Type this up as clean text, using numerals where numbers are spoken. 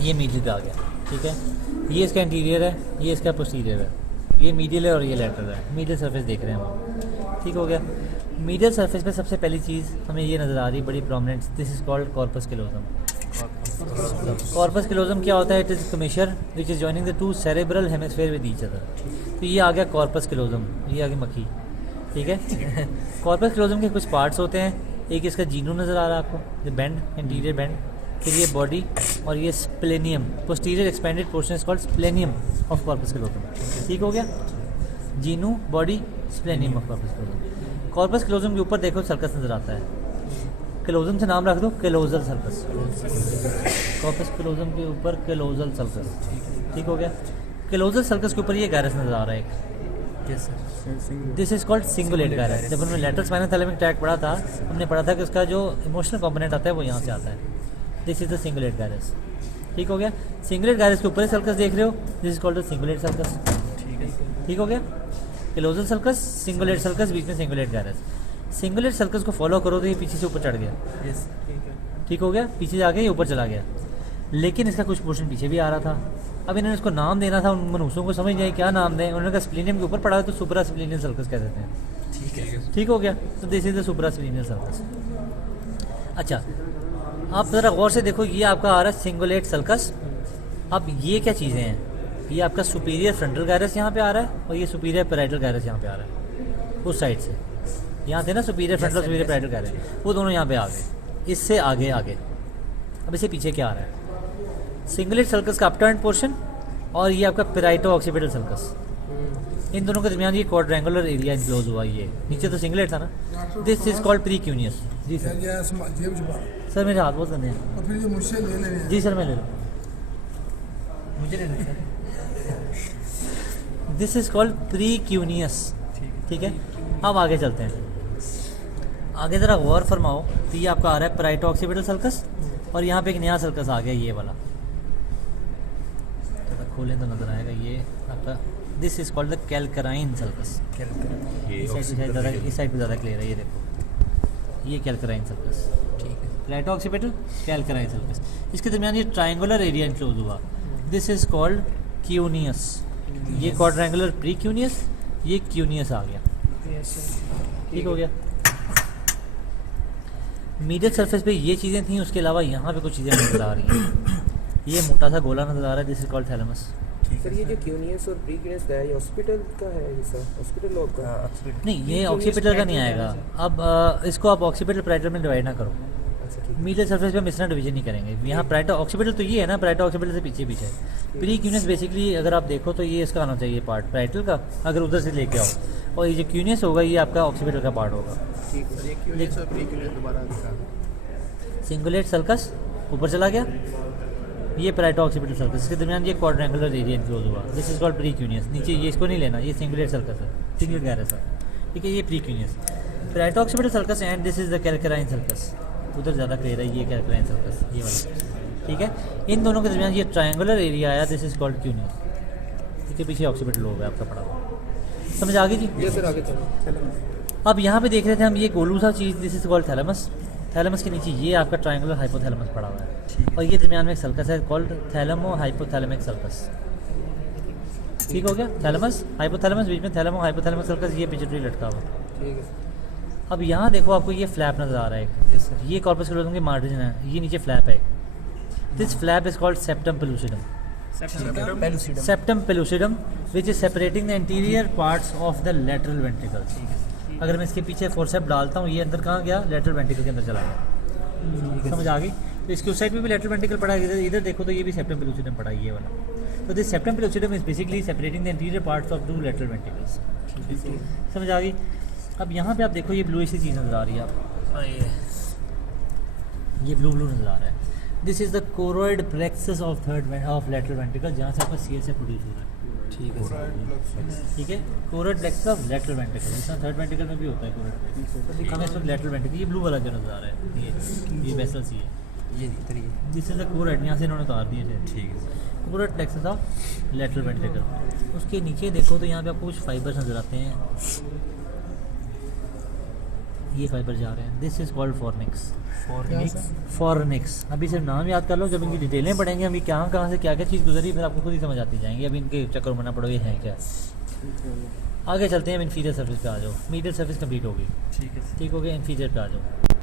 ये मीडियल पे आ गया, ठीक है। ये इसका इंटीरियर है, ये इसका पोस्टीरियर है, ये मीडियल है और ये लेटरल है। मीडियल सरफेस देख रहे हैं हम, ठीक हो गया। मीडियल सरफेस पे सबसे पहली चीज़ हमें ये नज़र आ रही है बड़ी prominent, this is called corpus callosum. Corpus callosum क्या होता है? It is commissure which is joining the two cerebral hemisphere with each other. तो ये आ गया कॉर्पस कैलोजम, ये आ गई मक्खी, ठीक है। कॉर्पस कैलोजम के कुछ पार्ट्स होते हैं, एक इसका जीनू नज़र आ रहा है आपको, ये बेंड, इंटीरियर बेंड, फिर ये बॉडी और ये splenium, posterior expanded portion is called splenium of corpus callosum, ठीक हो गया। Genu, body, splenium of corpus callosum. Corpus callosum के ऊपर देखो सर्कस नज़र आता है, कैलोजम से नाम रख दो कैलोजल सर्कस। कॉर्पस कैलोजम के ऊपर कैलोजल सर्कस, ठीक हो गया। कैलोजल सर्कस के ऊपर ये गैरस नज़र आ रहा है एक, this is called cingulate gyrus. जब हमने लेटरल स्पाइनल थैलेमिक ट्रैक्ट पढ़ा था, हमने पढ़ा था कि उसका जो इमोशनल कंपोनेंट आता है वो यहाँ से आता है। This is the cingulate gyrus, ठीक हो गया। सिंगुलेट गायरस के ऊपर सर्कस देख रहे हो, this is called the cingulate circus, ठीक हो गया। कैलोजल सर्कस, सिंगुलेट सर्कस, बीच में सिंगुलेट गायरस। सिंगुलेट सर्कस को फॉलो करो तो ये पीछे से ऊपर चढ़ गया, ठीक हो गया। पीछे जाके ये ऊपर चला गया, लेकिन इसका कुछ पोर्शन पीछे भी आ रहा था। अब इन्होंने इसको नाम देना था, उन मनूसों को समझ जाए क्या नाम दें। उन्होंने कहा स्प्लीनियम के ऊपर पड़ा है तो सुपरा स्प्लीनियम सर्कस कह देते हैं, ठीक है, ठीक हो गया। तो दिस इज द सुपरा स्प्लीनियम सर्कस। अच्छा, आप ज़रा गौर से देखो, ये आपका आ रहा है सिंगुलेट सर्कस। अब ये क्या चीज़ें हैं? ये आपका सुपीरियर फ्रंटल गायरस यहाँ पे आ रहा है और ये सुपीरियर पैराइटल गायरस यहाँ पे आ रहा है। उस साइड से यहाँ थे ना superior frontal, superior parietal gyrus, वो दोनों यहाँ पे आ गए, इससे आगे आगे। अब इससे पीछे क्या आ रहा है? सिंगुलेट सर्कस का अपटर्न पोर्शन और ये आपका पेराइटो ऑक्सीपिटल सर्कस। इन दोनों के दरमियान ये क्वाड्रेंगुलर एरिया इनक्लोज हुआ। ये नीचे तो सिंगुलेट था ना, दिस इज कॉल्ड प्रीक्यूनियस। जी सर, सर मेरे हाथ बहुत गंदे हैं। फिर ये मुझसे ले लेने जी सर, मैं ले लूँ, मुझे ले लें सर। दिस इज कॉल्ड प्रीक्यूनियस, ठीक है। अब आगे चलते हैं, आगे ज़रा गौर फरमाओ। तो ये आपका आ रहा है पेराइटो ऑक्सीपिटल सर्कस और यहाँ पे एक नया सर्कस आ गया, ये वाला, खोलें तो नजर आएगा ये आपका। This is called the calcarine sulcus. इस साइड पे ज़्यादा क्लियर है, ये देखो, ये कैल्कराइन सर्कस, ठीक है। पेराइटो ऑक्सीपिटल, कैल्कराइन सर्कस, इसके दरमियान ये ट्रायंगुलर एरिया इंक्लोज हुआ। This is called cuneus. ये क्वाड्रेंगुलर प्री क्यूनियस, ये क्यूनियस आ गया, ठीक हो गया। मीडियल सरफेस पे ये चीज़ें थी, उसके अलावा यहाँ पे कुछ चीज़ें नजर आ रही हैं। ये मोटा सा गोला नजर आ रहा है, this is called thalamus. Sir ये जो क्यूनियस और प्रीक्यूनियस है, ये हॉस्पिटल का है हिस्सा, हॉस्पिटल लोग का? नहीं, ये ऑक्सीपिटल का नहीं आएगा। अब इसको आप ऑक्सीपिटल पैराइटल में डिवाइड ना करो। मीडियल सरफेस पे हम इस तरह डिवीजन नहीं करेंगे। यहाँ पैराइटल ऑक्सीपिटल तो ये है ना, पैराइटल ऑक्सीपिटल से पीछे पीछे। प्रीक्यूनियस बेसिकली अगर आप देखो तो ये इसका आना चाहिए पार्ट पैराइटल का, अगर उधर से लेके आओ, और ये जो क्यूनियस होगा ये आपका ऑक्सीपिटल का पार्ट होगा। सिंगुलेट सर्कस ऊपर चला गया, ये पैराइटो ऑक्सीपिटल सर्कस, इसके दरमियान ये क्वाड्रेंगुलर एरिया इंक्लोज हुआ। This is called precuneus. नीचे ये इसको नहीं लेना, ये सिंगुलेट सर्कस है, सिंगुलेट गायरस है, ठीक है। ये precuneus, parieto occipital sulcus and this is the calcarine sulcus. उधर ज़्यादा क्लियर है, ये कैल्कराइन सर्कस, ये वाला, ठीक है। इन दोनों के दरमियान ये ट्रायंगुलर एरिया आया, दिस इज कॉल्ड क्यूनियस। इसके पीछे ऑक्सीपिटल लोब है आपका पड़ा हुआ, समझ आ गई जी? ये सर आगे चलो। अब यहाँ पे देख रहे थे हम ये गोलू सा चीज़, this is called thalamus. Thalamus के नीचे ये आपका ट्रायंगुलर हाइपोथैलेमस पड़ा हुआ है और ये दरमियान में एक सर्कस है कॉल्ड थैलेमो हाइपोथैलेमिक सर्कस, ठीक हो गया। थैलेमस, हाइपोथैलेमस, बीच में थैलेमो हाइपोथैलेमिक सर्कस, ये पिट्यूटरी लटका हुआ, ठीक है। अब यहाँ देखो आपको ये फ्लैप नज़र आ रहा है एक, ये कॉर्पस कैलोजम की मार्जिन है, ये नीचे फ्लैप है। This flap is called septum pellucidum. Septum pellucidum which is separating the interior parts of the lateral ventricle. अगर मैं इसके पीछे फोर्सेप डालता हूँ, ये अंदर कहाँ गया? लेटरल वेंट्रिकल के अंदर चला गया, समझ आ गई? तो इसके उस साइड में भी लेटरल वेंट्रिकल पड़ा है, इधर देखो तो ये भी सेप्टम पेलुसिडम पड़ा है, ये वाला। तो this septum pellucidum is basically separating the interior parts of two lateral ventricles, समझ आ गई? अब यहाँ पे आप देखो ये ब्लू सी चीज़ नज़र आ रही है आपको, ये ब्लू नज़र आ रहा है। This is the choroid plexus of lateral ventricle, जहाँ से आपका CSF प्रोड्यूस हो रहा है, ठीक है, ठीक है। Choroid plexus of lateral ventricle, इसमें थर्ड वेंट्रिकल में भी होता है कोरोइड प्लेक्सस, हमें इसमें लेटरल वेंट्रिकल, ये ब्लू वाला जो नज़र आ रहा है, ये वेसल सी है, ये दिस इज़ द कोरोइड, यहाँ से इन्होंने उतार दिए थे, ठीक है। Choroid plexus of lateral ventricle, उसके नीचे देखो तो यहाँ पे आपको कुछ फाइबर्स नज़र आते हैं, ये फाइबर जा रहे हैं, this is called fornix. Fornix. Fornix, अभी सिर्फ नाम याद कर लो, जब इनकी डिटेलें पढ़ेंगे हम, ये कहाँ से क्या क्या चीज़ गुजरी फिर आपको खुद ही समझ आती जाएंगी। अभी इनके चक्कर में ना पड़ो ये हैं क्या। आगे चलते हैं, अब इन्फीरियर सर्विस पे आ जाओ। मीडियल सर्विस कंप्लीट होगी, ठीक है। ठीक हो गया, इन्फीरियर पे आ जाओ।